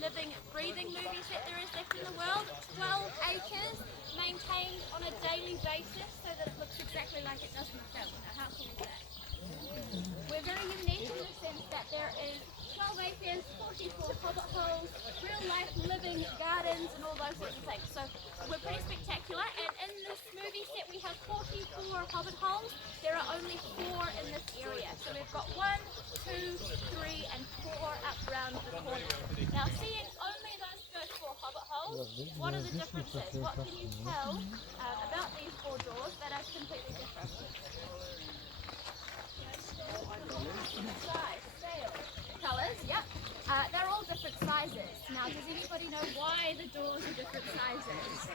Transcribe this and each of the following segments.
living, breathing movie set there is left in the world. 12 acres, maintained on a daily basis so that it looks exactly like it does in the film. Now, how cool is that? We're very unique in the sense that there is 12 acres, 44 hobbit holes, real life living gardens and all those sorts of things. So we're pretty spectacular, and in this movie set we have 44 hobbit holes. There are only 4 in this area. So we've got 1, 2, 3 and 4 up around the corner. Now seeing only those first 4 hobbit holes, what are the differences? What can you tell about these 4 doors that are completely different? Size, scale, colours, yep. They're all different sizes. Now, does anybody know why the doors are different sizes?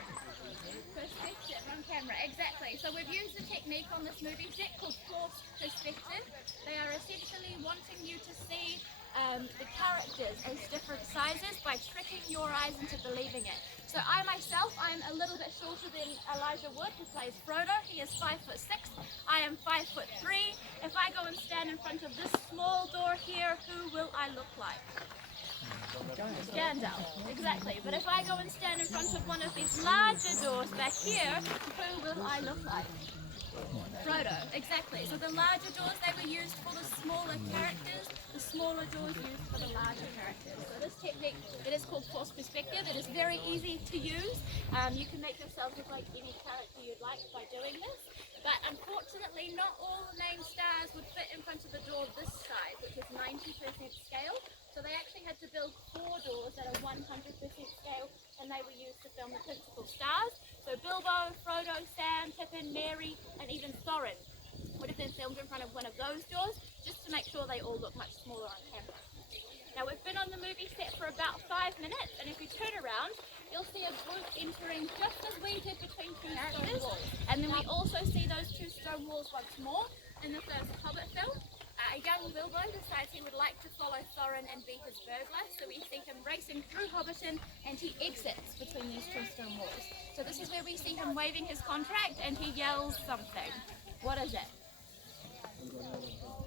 Perspective on camera, exactly. So we've used a technique on this movie set called forced perspective. They are essentially wanting you to see the characters as different sizes by tricking your eyes into believing it. So I myself, I'm a little bit shorter than Elijah Wood, who plays Frodo. He is 5'6". I am 5'3". If I go and stand in front of this small door here, who will I look like? Gandalf, exactly. But if I go and stand in front of one of these larger doors back here, who will I look like? Frodo, exactly. So the larger doors, they were used for the smaller characters, the smaller doors used for the larger characters. So this technique, it is called forced perspective. It is very easy to use. You can make yourself look like any character you'd like by doing this. But unfortunately, not all the main stars would fit in front of a door this size, which is 90% scale. So they actually had to build 4 doors that are 100% scale, and they were used to film the principal stars. So Bilbo, Frodo, Sam, Pippin, Merry, and even Thorin would have been filmed in front of one of those doors, just to make sure they all look much smaller on camera. Now we've been on the movie set for about 5 minutes, and if you turn around, you'll see a group entering just as we did between 2 stone walls. And then we also see those 2 stone walls once more in the first Hobbit film. A young Bilbo decides he would like to follow Thorin and be his burglar, so we see him racing through Hobbiton and he exits between these 2 stone walls. So this is where we see him waving his contract and he yells something. What is it?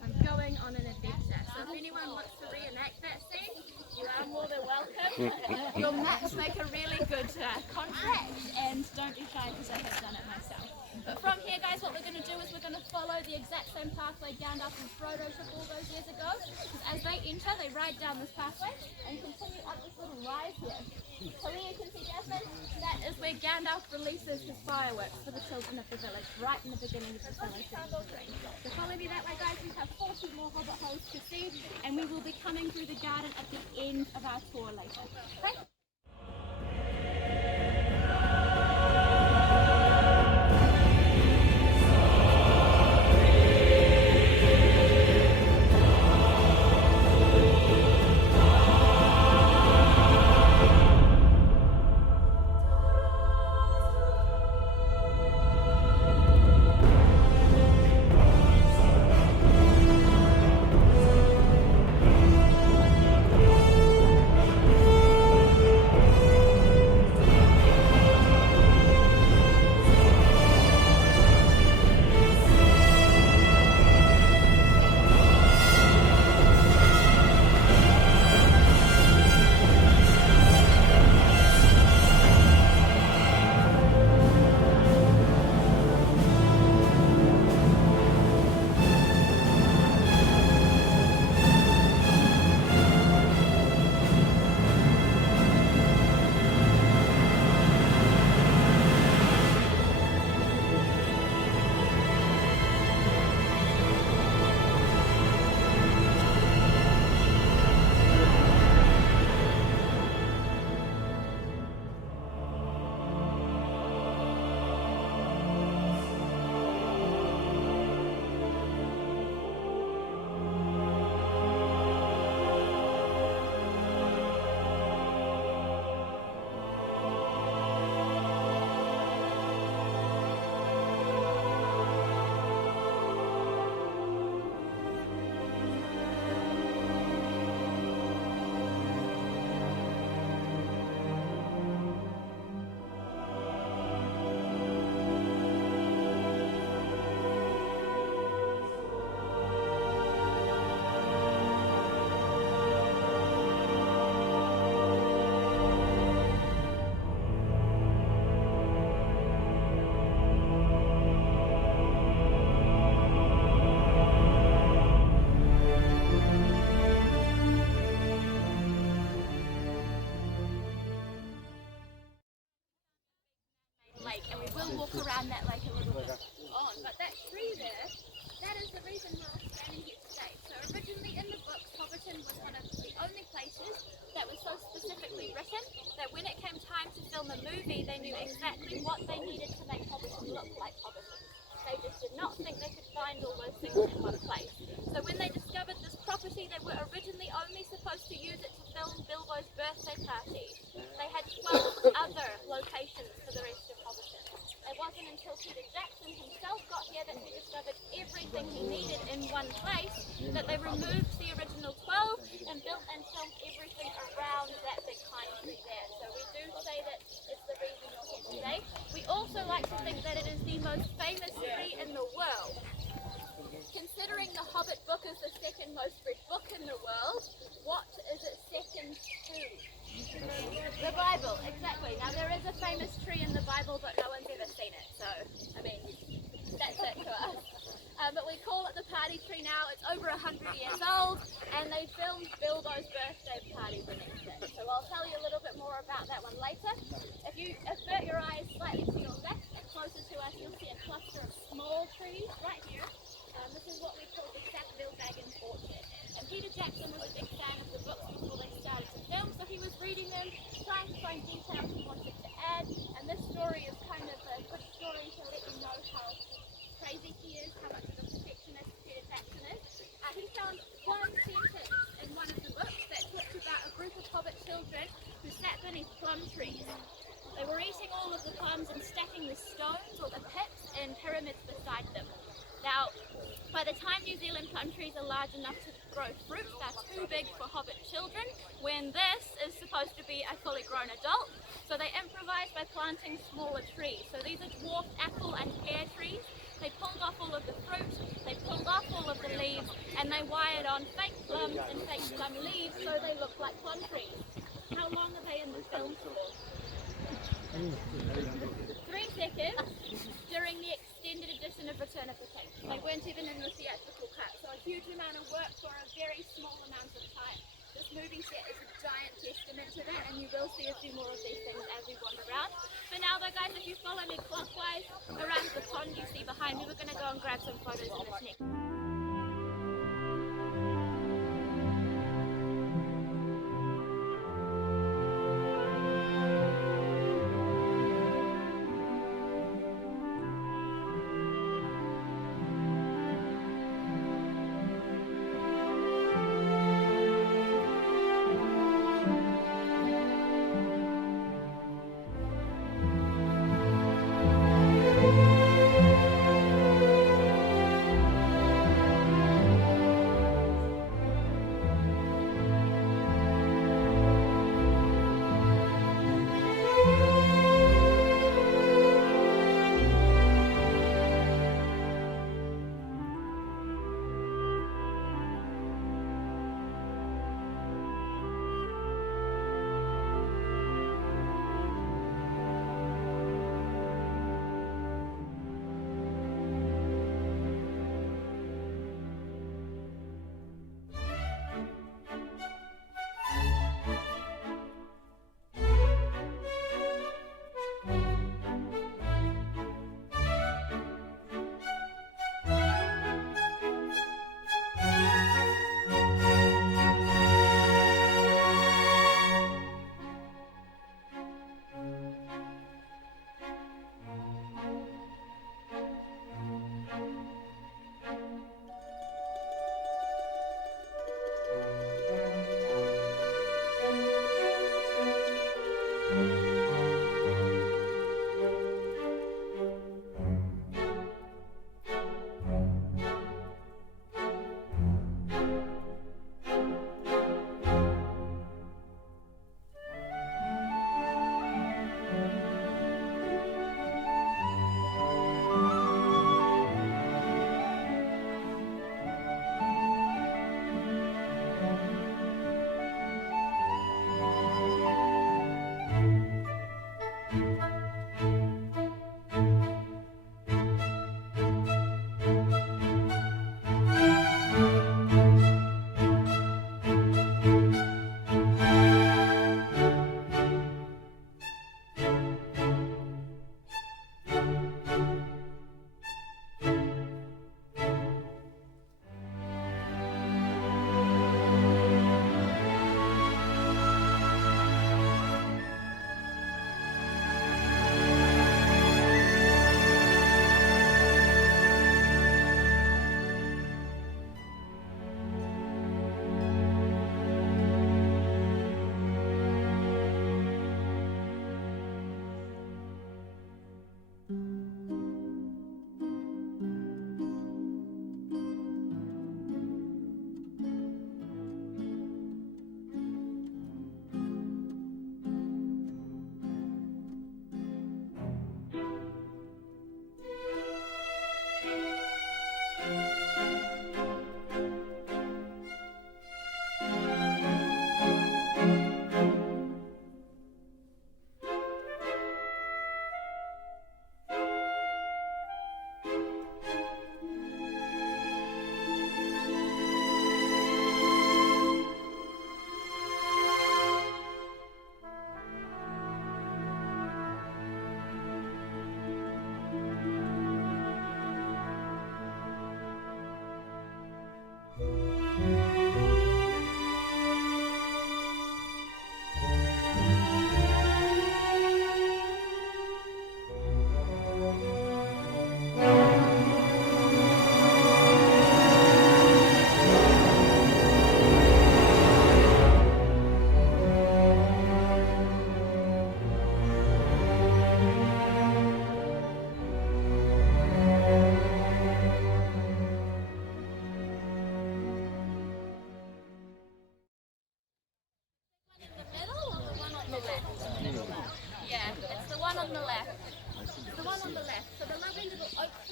I'm going on an adventure. So if anyone wants to reenact that scene, you are more than welcome. Your maps make a really good contract, and don't be shy because I have done it myself. But from here, guys, what we're going to do is we're going to follow the exact same pathway Gandalf and Frodo took all those years ago. Because as they enter, they ride down this pathway and continue up this little rise here. So here you can see Jasmine, that is where Gandalf releases his fireworks for the children of the village, right in the beginning of the film. So follow me that way, guys. We have 40 more hobbit holes to see, and we will be coming through the garden at the end of our tour later. Okay? walk around that lake a little bit on. But that tree there, that is the reason we're all standing here today. So originally in the books, Hobbiton was one of the only places that was so specifically written that when it came time to film a movie, they knew exactly what they needed to make Hobbiton look like Hobbiton. They just did not think they could find all those things in one place. So when they discovered this property, they were originally only supposed to use it to film Bilbo's birthday party. They had 12 other locations for the rest of Hobbiton. It wasn't until Peter Jackson himself got here that he discovered everything he needed in one place, that they removed the original 12 and built and filmed everything around that big pine tree there. So we do say that it's the reason you're here today. We also like to think that it is the most famous tree in the world. Considering the Hobbit book is the second most read book in the world, what is it second to? The Bible, exactly. Now there is a famous tree in the Bible, but no one's ever seen it, so, I mean, that's it to us. But we call it the party tree now. It's over 100 years old, and they filmed Bilbo's birthday party beneath it. So I'll tell you a little bit more about that one later. If you avert your eyes slightly to your left and closer to us, you'll see a cluster of small trees right here. This is what we call the Sackville Baggins Orchard. And Peter Jackson was a big fan of the books before they started to film, so he was reading them, trying to find details he wanted to add. And this story is kind of a good story to let you know how crazy he is, how much of a perfectionist Peter Jackson is. He found one sentence in one of the books that talked about a group of Hobbit children who sat beneath plum trees. They were eating all of the plums and stacking the stones or the pips in pyramids beside them. Now, by the time New Zealand plum trees are large enough to grow fruit, they're too big for Hobbit children, when this is supposed to be a fully grown adult. So they improvised by planting smaller trees. So these are dwarf apple and pear trees. They pulled off all of the fruit, they pulled off all of the leaves, and they wired on fake plums and fake plum leaves so they look like plum trees. How long are they in the film for? 3 seconds during the extended edition of Return of the King. They weren't even in the theatrical cut, so a huge amount of work for a very small amount of time. This movie set is a giant testament to that, and you will see a few more of these things as we wander around. For now though guys, if you follow me clockwise around the pond you see behind me, we're going to go and grab some photos in this next.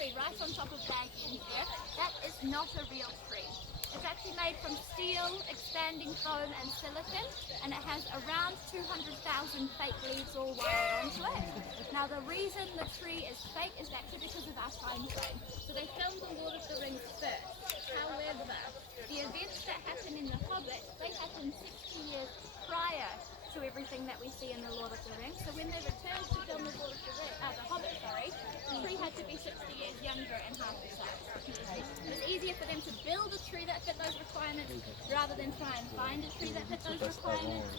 tree right on top of Bag End there, that is not a real tree. It's actually made from steel, expanding foam and silicon, and it has around 200,000 fake leaves all wired onto it. Now the reason the tree is fake is actually because of our time frame. So they filmed The Lord of the Rings first. However, the events that happen in The Hobbit, they happen 60 years prior to everything that we see in The Lord of the Rings. So when they returned to film The Hobbit, the tree had to be 60 years younger and half the size. It was easier for them to build a tree that fit those requirements rather than try and find a tree that fit those requirements.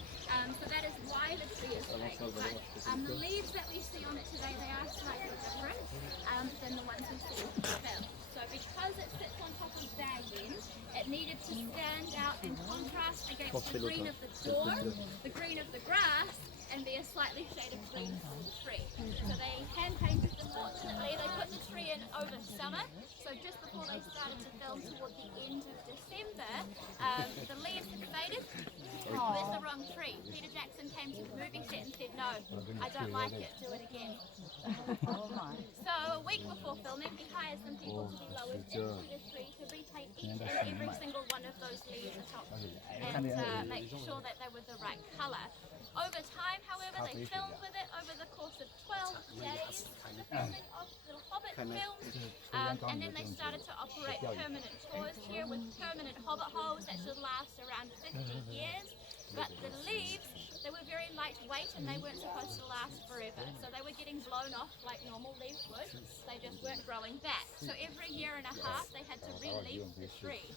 So that is why the tree is fake. But the leaves that we see on it today, they are slightly different than the ones we see in the film. So because it sits on top of Bag End, it needed to stand out in contrast against the green of the door, the green of the grass, and be a slightly shaded green tree. So they hand painted them. Fortunately, they put the tree in over summer. So just before they started to film toward the end of December, the leaves had faded. Where's the wrong tree? Peter Jackson came to the movie set and said, no, I don't like it, do it again. So a week before filming, he hires some people to be lowered into the tree to repaint each and every single one of those leaves atop and make sure that they were the right colour. Over time, however, they filmed with it over the course of 12 days, the filming of the Hobbit films, and then they started to operate permanent tours here with permanent Hobbit holes that should last around 50 years. But the leaves, they were very lightweight and they weren't supposed to last forever. So they were getting blown off like normal leaves would. They just weren't growing back. So every year and a half they had to re-leaf the tree.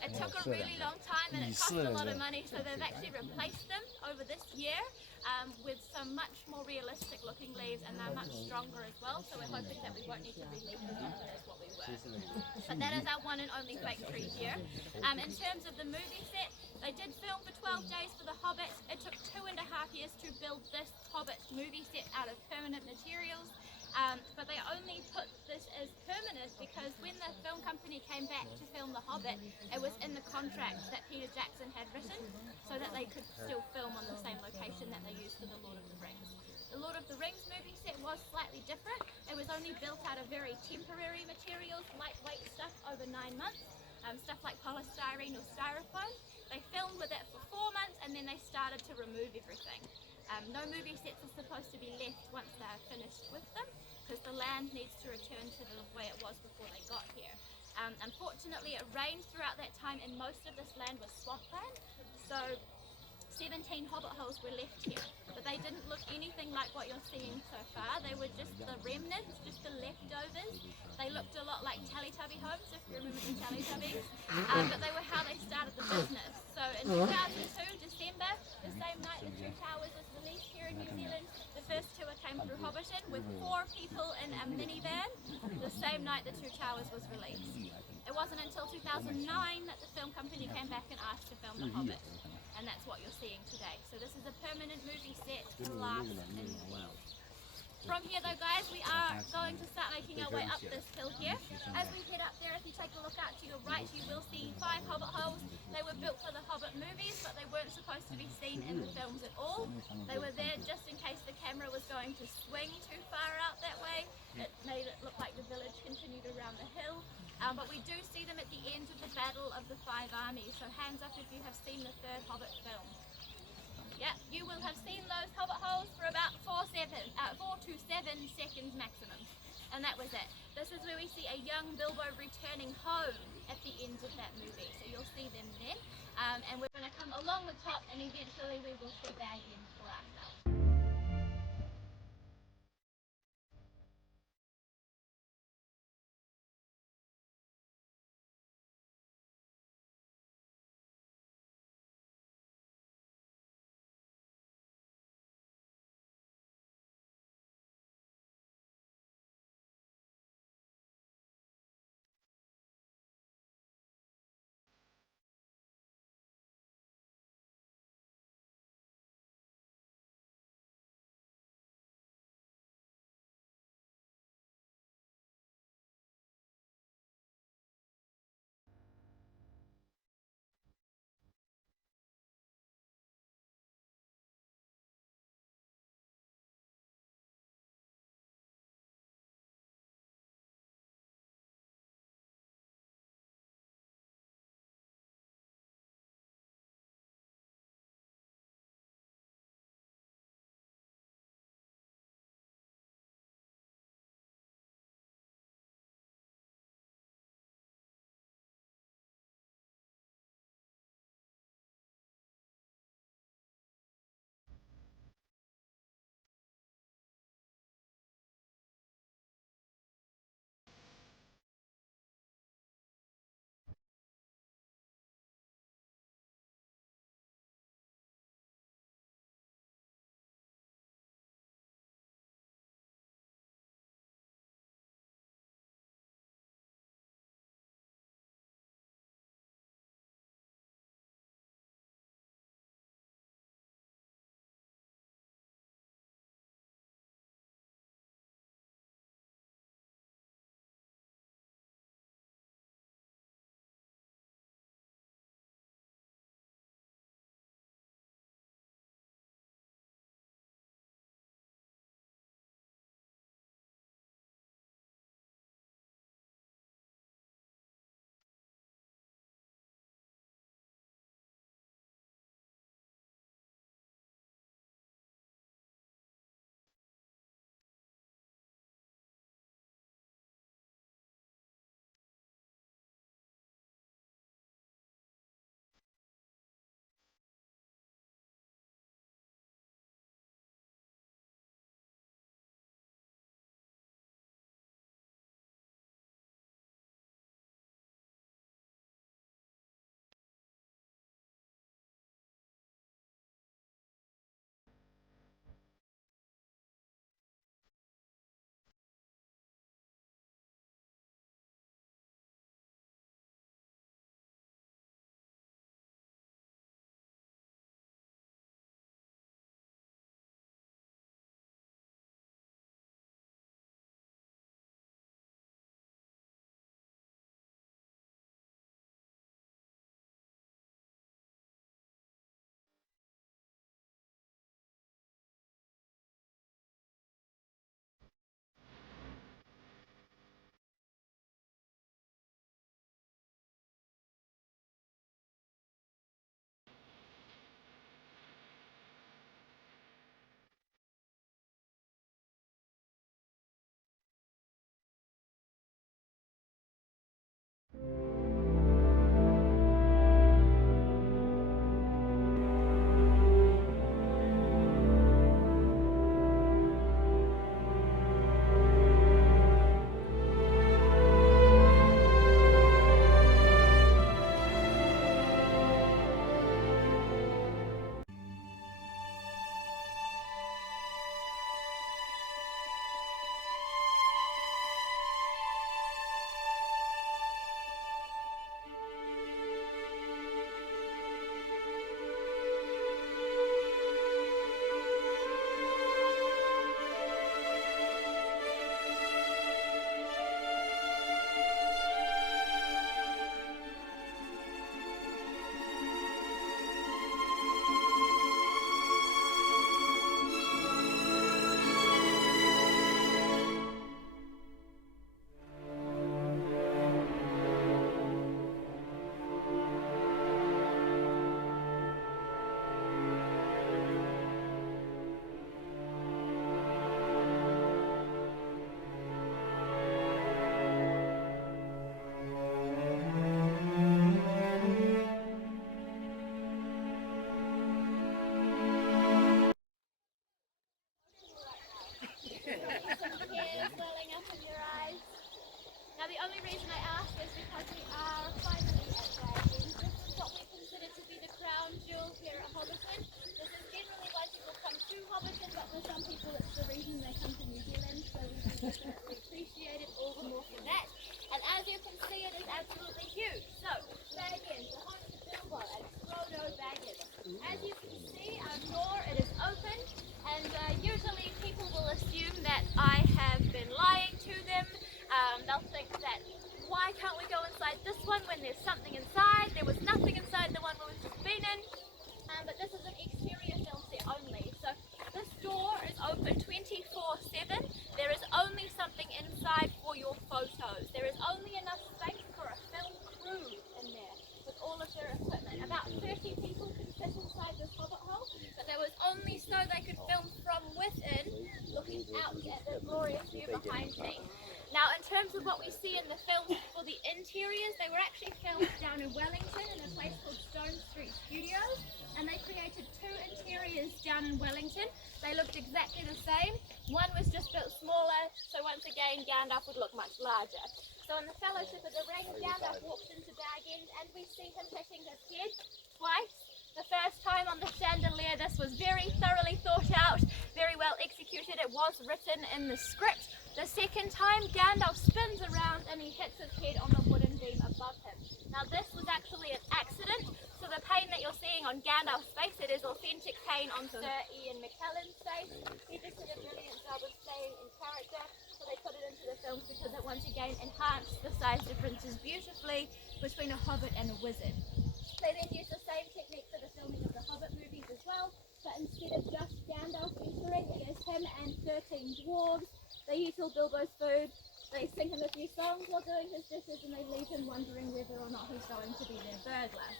It took a really long time and it cost a lot of money, so they've actually replaced them over this year with some much more realistic looking leaves, and they're much stronger as well, so we're hoping that we won't need to re-leaf them as what we were. But that is our one and only fake tree here. In terms of the movie set, they did film for 12 days for The Hobbit. It took 2.5 years to build this Hobbit movie set out of permanent materials. But they only put this as permanent because when the film company came back to film The Hobbit, it was in the contract that Peter Jackson had written so that they could still film on the same location that they used for The Lord of the Rings. The Lord of the Rings movie set was slightly different. It was only built out of very temporary materials, lightweight stuff over 9 months, stuff like polystyrene or styrofoam. They filmed with it for 4 months and then they started to remove everything. No movie sets are supposed to be left once they're finished with them because the land needs to return to the way it was before they got here. Unfortunately, it rained throughout that time and most of this land was swampland, so 17 Hobbit holes were left here, but they didn't look anything like what you're seeing so far. They were just the remnants, just the leftovers. They looked a lot like Teletubby homes, if you remember the Teletubbies, but they were how they started the business. So in 2002, December, the same night the Two Towers was released here in New Zealand, the first tour came through Hobbiton with 4 people in a minivan, the same night the Two Towers was released. It wasn't until 2009 that the film company came back and asked to film The Hobbit. And that's what you're seeing today. So this is a permanent movie set to last in the world. From here though guys, we are going to start making our way up this hill here. As we head up there, if you take a look out to your right, you will see 5 Hobbit holes. They were built for the Hobbit movies, but they weren't supposed to be seen in the films at all. They were there just in case the camera was going to swing too far out that way. It made it look like the village continued around the hill. But we do see them at the end of the Battle of the 5 Armies, so hands up if you have seen the 3rd Hobbit film. Yeah, you will have seen those Hobbit holes for about 4 to 7 seconds maximum. And that was it. This is where we see a young Bilbo returning home at the end of that movie, so you'll see them then. And we're going to come along the top and eventually we will see Bag End for ourselves. the only reason I asked is because we are finally at Dragons. This is what we consider to be the crown jewel here at Hobbiton. This is generally why people come to Hobbiton, but for some people it's the reason they come to New Zealand, so we do definitely appreciate it all the more for that. And as you can see, it is absolutely huge. So, Baggins, the home to Bilbo and Frodo Baggins. As you can see, our door, it is open, and usually people will assume that I have been lying to them. They'll think that, why can't we go inside this one when there's something inside? There was nothing inside the one we've just been in. But this is an exterior film set only. So this door is open 24/7. There is only something inside for your photos. There is only enough space for a film crew in there with all of their equipment. About 30 people can fit inside this hobbit hole, but that was only so they could film from within, looking out at the glorious view behind me. Now, in terms of what we see in the films for the interiors, they were actually filmed down in Wellington in a place called Stone Street Studios, and they created 2 interiors down in Wellington. They looked exactly the same. One was just built smaller, so once again Gandalf would look much larger. So in the Fellowship of the Ring, Gandalf walks into Baggins and we see him hitting his head twice. The first time on the chandelier, this was very thoroughly thought out, very well executed. It was written in the script. The second time, Gandalf spins around and he hits his head on the wooden beam above him. Now this was actually an accident, so the pain that you're seeing on Gandalf's face, it is authentic pain on Sir Ian McKellen's face. He just did a brilliant job of staying in character, so they put it into the films because it once again enhanced the size differences beautifully between a hobbit and a wizard. They then used the same technique for the filming of the Hobbit movies as well, but instead of just Gandalf entering, it is him and 13 dwarves. They eat all Bilbo's food, they sing him a few songs while doing his dishes, and they leave him wondering whether or not he's going to be their burglar.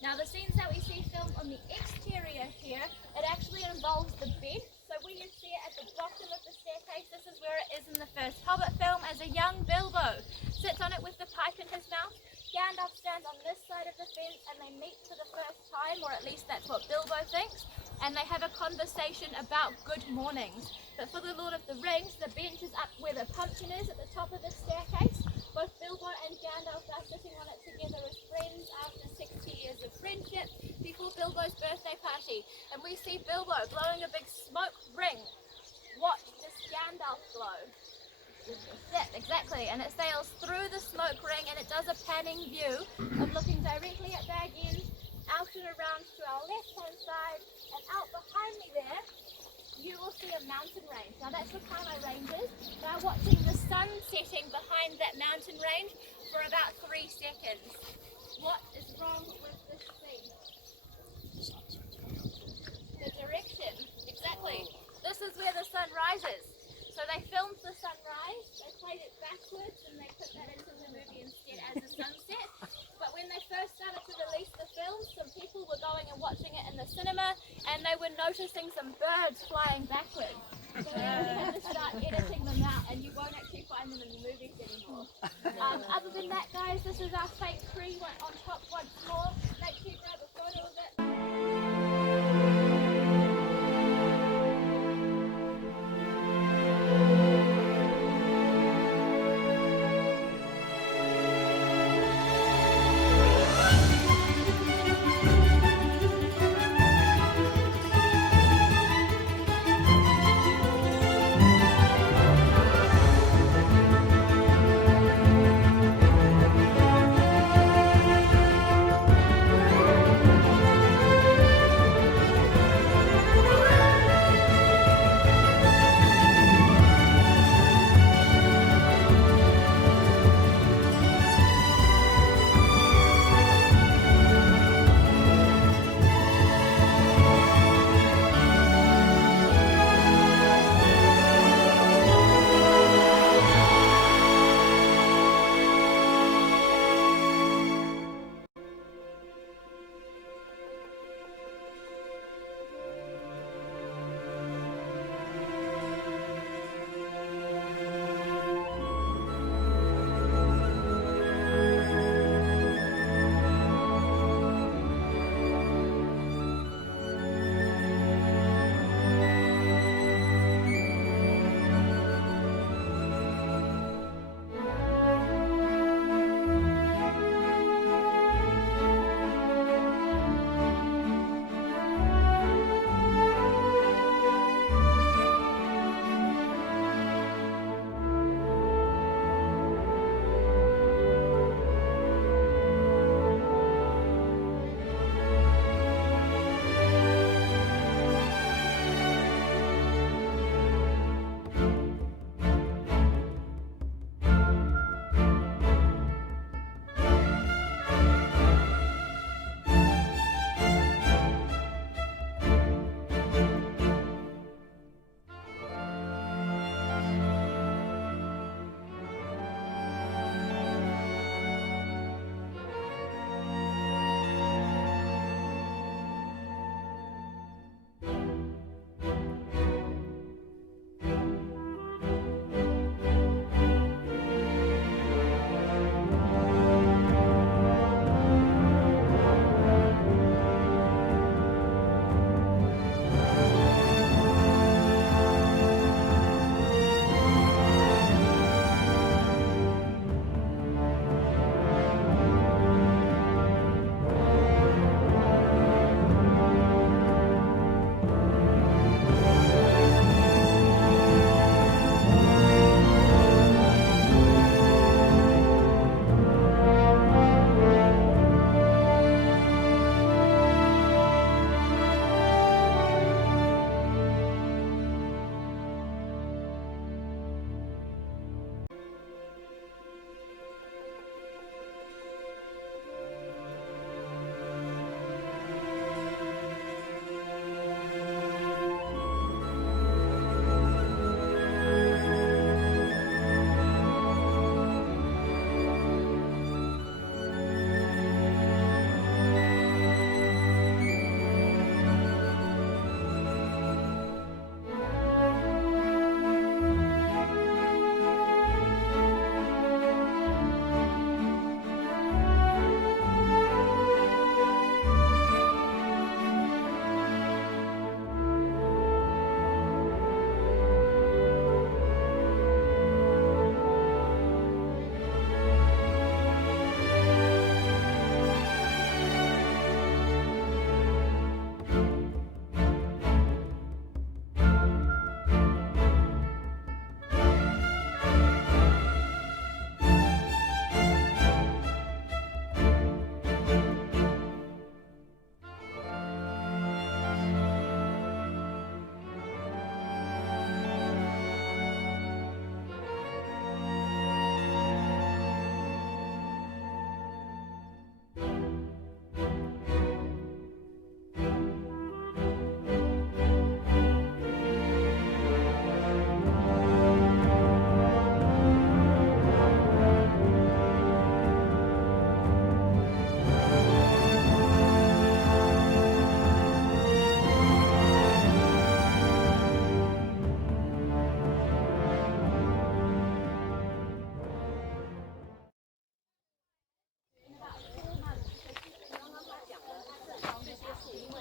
Now the scenes that we see filmed on the exterior here, it actually involves the bed. So where you see it at the bottom of the staircase, this is where it is in the first Hobbit film, as a young Bilbo sits on it with the pipe in his mouth. Gandalf stands on this side of the fence and they meet for the first time, or at least that's what Bilbo thinks, and they have a conversation about good mornings. But for the Lord of the Rings, the bench is up where the pumpkin is at the top of the staircase. Both Bilbo and Gandalf are sitting on it together as friends after 60 years of friendship before Bilbo's birthday party. And we see Bilbo blowing a big smoke ring. Watch this Gandalf blow. Yep, exactly, and it sails through the smoke ring and it does a panning view of looking directly at Baggins, out and around to our left hand side, and out behind me there you will see a mountain range. Now that's the Kama Ranges. They're watching the sun setting behind that mountain range for about 3 seconds. What is wrong with this scene? The direction, exactly. This is where the sun rises. So they filmed the sunrise, they played it backwards, and they put that into the movie instead as a sunset. But when they first started to release the film, some people were going and watching it in the cinema, and they were noticing some birds flying backwards. So they actually had to start editing them out, and you won't actually find them in the movies anymore. Other than that, guys, this is our fake tree on top once more. Make sure you grab a photo of it.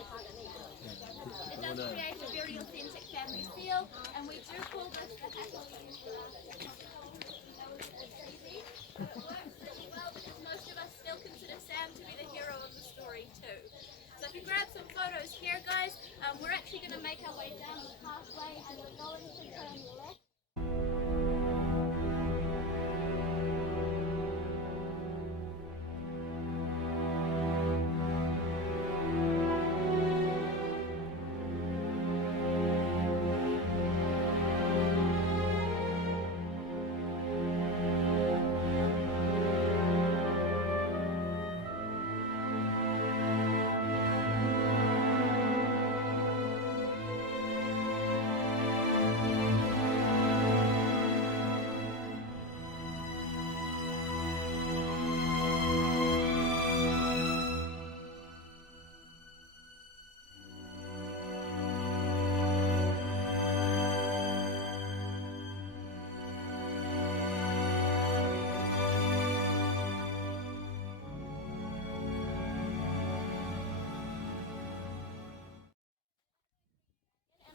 It does create a very authentic family feel, and we do call this the happily ever after. It works really well because most of us still consider Sam to be the hero of the story too. So if you grab some photos here, guys, we're actually going to make our way down the pathway and we're going to turn left.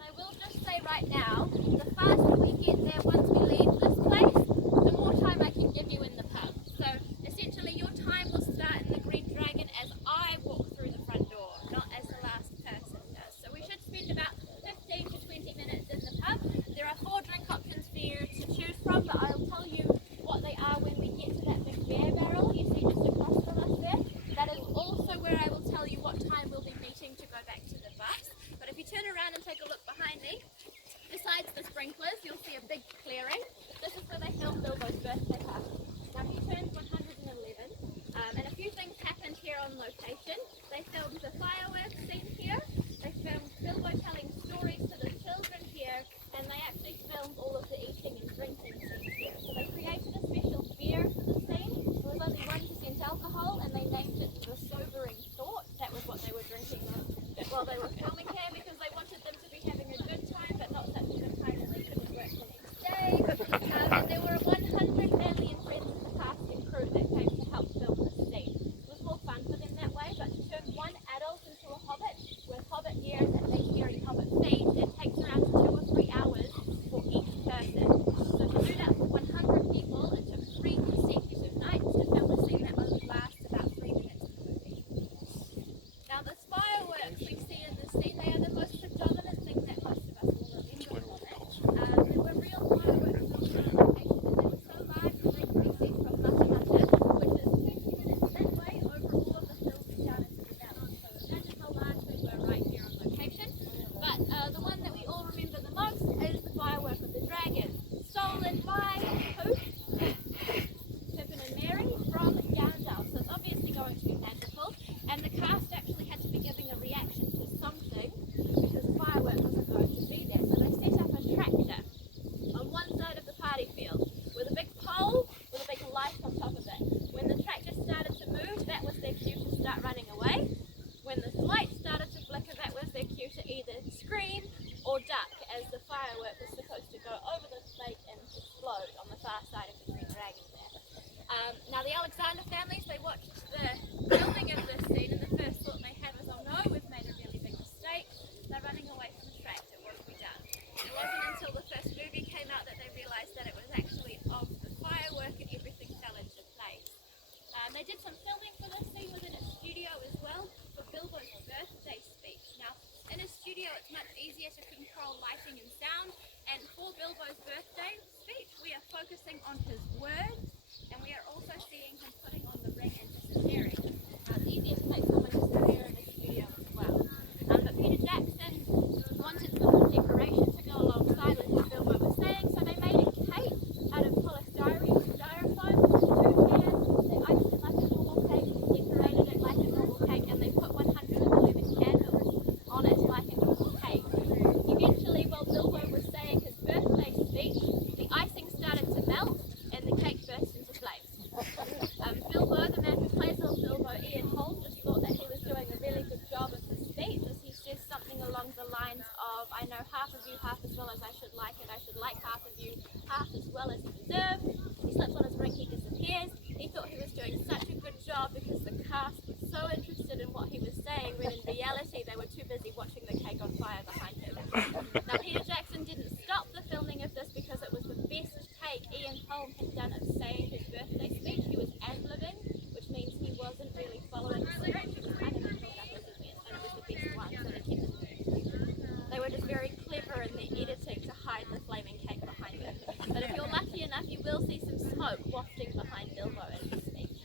I will just say right now, the faster we get there once we leave this place, the more time I can give you in the pub. So essentially your time will start in the Green Dragon as I walk through the front door, not as the last person does. So we should spend about 15 to 20 minutes in the pub. There are 4 drink options for you to choose from, but I'll tell you what they are when we get to that big beer barrel you see just across from us there. That is also where I will tell you what time we'll be meeting to go back to the bus. But if you turn around and take a look behind me, besides the sprinklers, you'll see a big clearing. This is where they filmed Bilbo's birthday party. Now he turns 111, and a few things happened here on location. They filmed the fireworks scene here, they filmed Bilbo telling stories to the children here, and they actually filmed all of the eating and drinking scenes here. So they created a special beer for the scene. It was only 1% alcohol, and they named it the Sobering Thought. That was what they were drinking while they were filming here, because they wanted them to be having a good time, but not such a good time that they couldn't work the next day. And there were 100 family and friends of the cast and crew that came to help film this scene. It was more fun for them that way, but to turn one adult into a hobbit with hobbit ears and big hairy hobbit feet, it takes around 2 or 3 hours for each person. So to do that for 100 people, it took 3 consecutive nights to film a scene that only lasts about 3 minutes of the movie. Now the fireworks we see in the scene, they are the most predominant thing that most of us will remember from it. There were real fireworks filmed on location, and they were so large that they could be seen from Mata, which is 20 minutes that way over all of the hills and down into the mountains. So imagine how large they were right here on location. But the one that we all remember the most is the firework of the dragon, stolen by who? Pippin and Mary from Yarndale. So it's obviously going to be magical, and the cast actually had to be giving a reaction to something because the firework wasn't going to be there. So they set up a tractor on one side of the party field with a big pole with a big light on top of it. When the tractor started to move, that was their cue to start running away. When the light started to flicker, that was their cue to either scream or duck, as the firework was supposed to go over the lake and explode on the far side of the Green Dragon there. Now the Alexander families, they watched the filming of this scene, and the first thought they had was, oh no, we've made a really big mistake. They're running away from the tractor. What have we done? It wasn't until the first movie came out that they realised that it was actually of the firework and everything fell into place. They did some filming for this scene within a studio as well for Bilbo's birthday speech. Now in a studio it's much easier to control lighting and sound, and for Bilbo's birthday speech we are focusing on his words, and we are also seeing him putting on the ring and disappearing. Now it's easier to make someone disappear in a studio as well. But Peter Jackson wanted some decoration to go alongside with what Bilbo was saying, so they made a cake out of polystyrene and styrofoam, 2 cans, they iced it like a normal cake, decorated it like a normal cake, and they put 111 candles on it like a normal cake. Eventually, while Bilbo was saying his birthday speech, the icing started to melt and the cake burst into flames. Bilbo, the man who plays little Bilbo, Ian Holt, just thought that he was doing a really good job of his speech, as he says something along the lines of, I know half of you half as well as I should like, and I should like half of you half as well as you deserve. He slips on his ring, he disappears. He thought he was doing such a good job because the cast was so interested in what he was saying, when in reality reality they were too busy watching the cake on fire behind him. Now Peter Jackson didn't stop the filming of this because it was the best take Ian Holm had done of saying his birthday speech. He was ad-libbing, which means he wasn't really following the script, he was kind of making up as he went, and it was the best one, so they kept it. They were just very clever in their editing to hide the flaming cake behind it. But if you're lucky enough, you will see some smoke wafting behind Bilbo in his speech.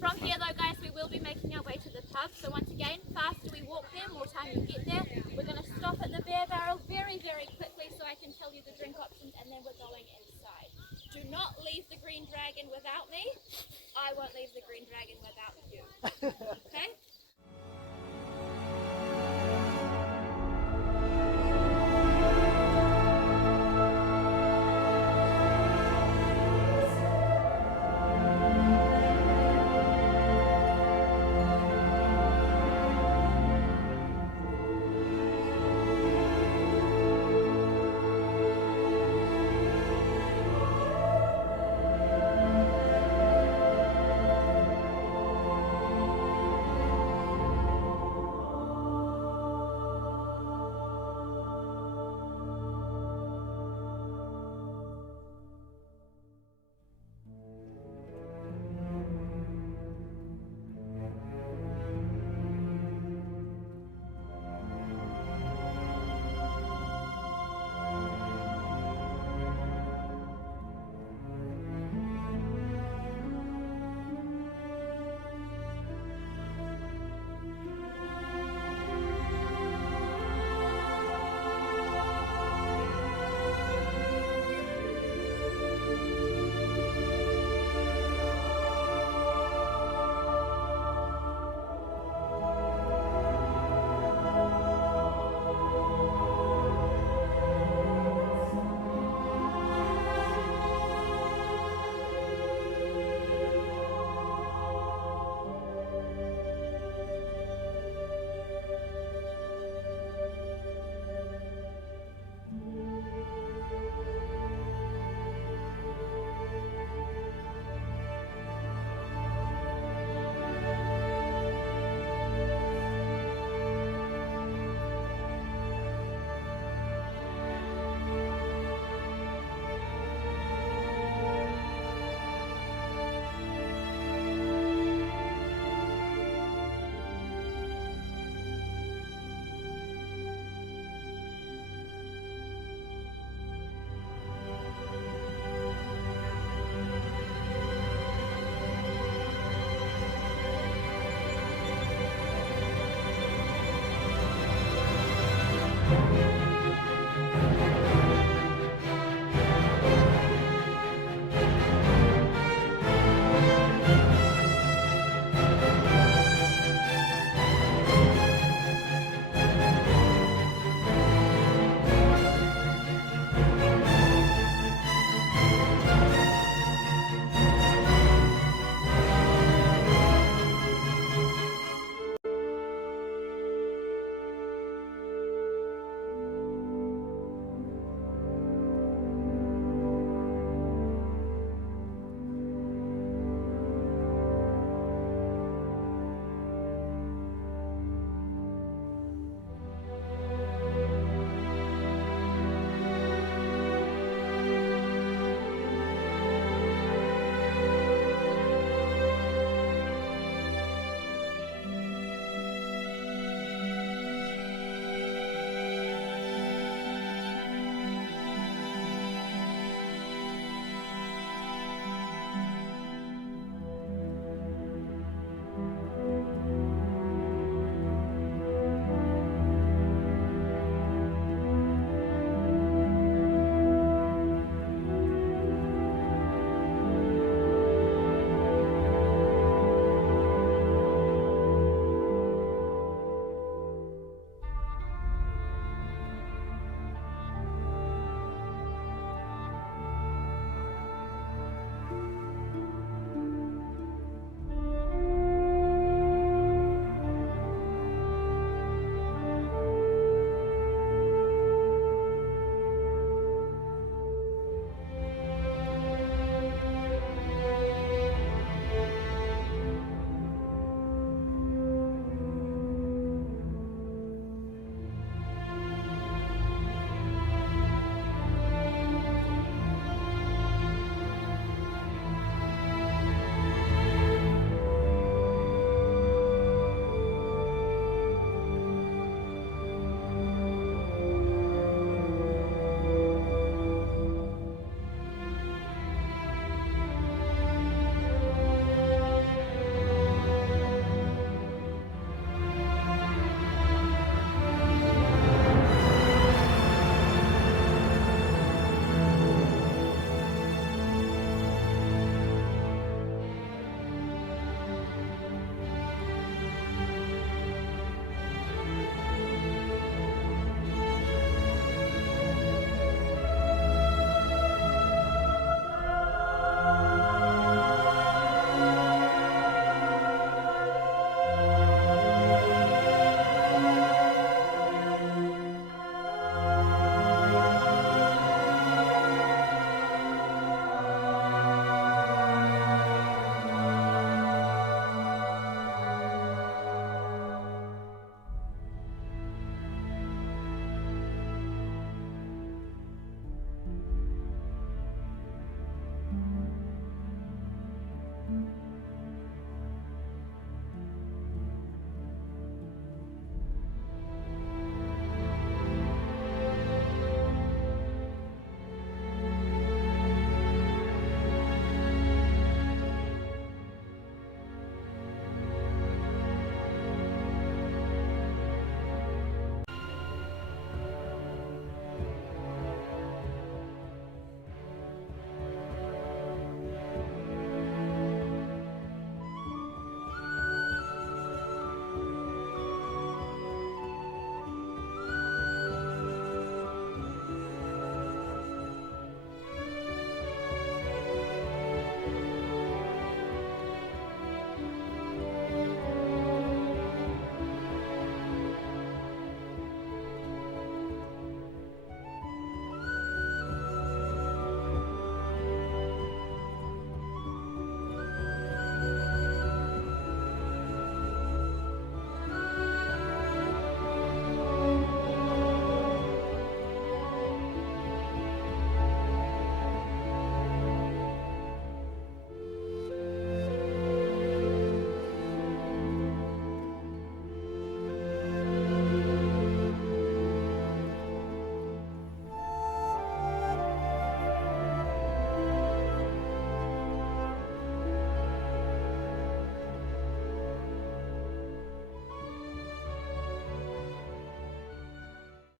From here though guys, we will be making our way to the pub, so once again, faster we walk there, more time you get there. We're going to stop at the Bear Barrel very, very quickly so I can tell you the drink options, and then we're going inside. Do not leave the Green Dragon without me. I won't leave the Green Dragon without you. Okay?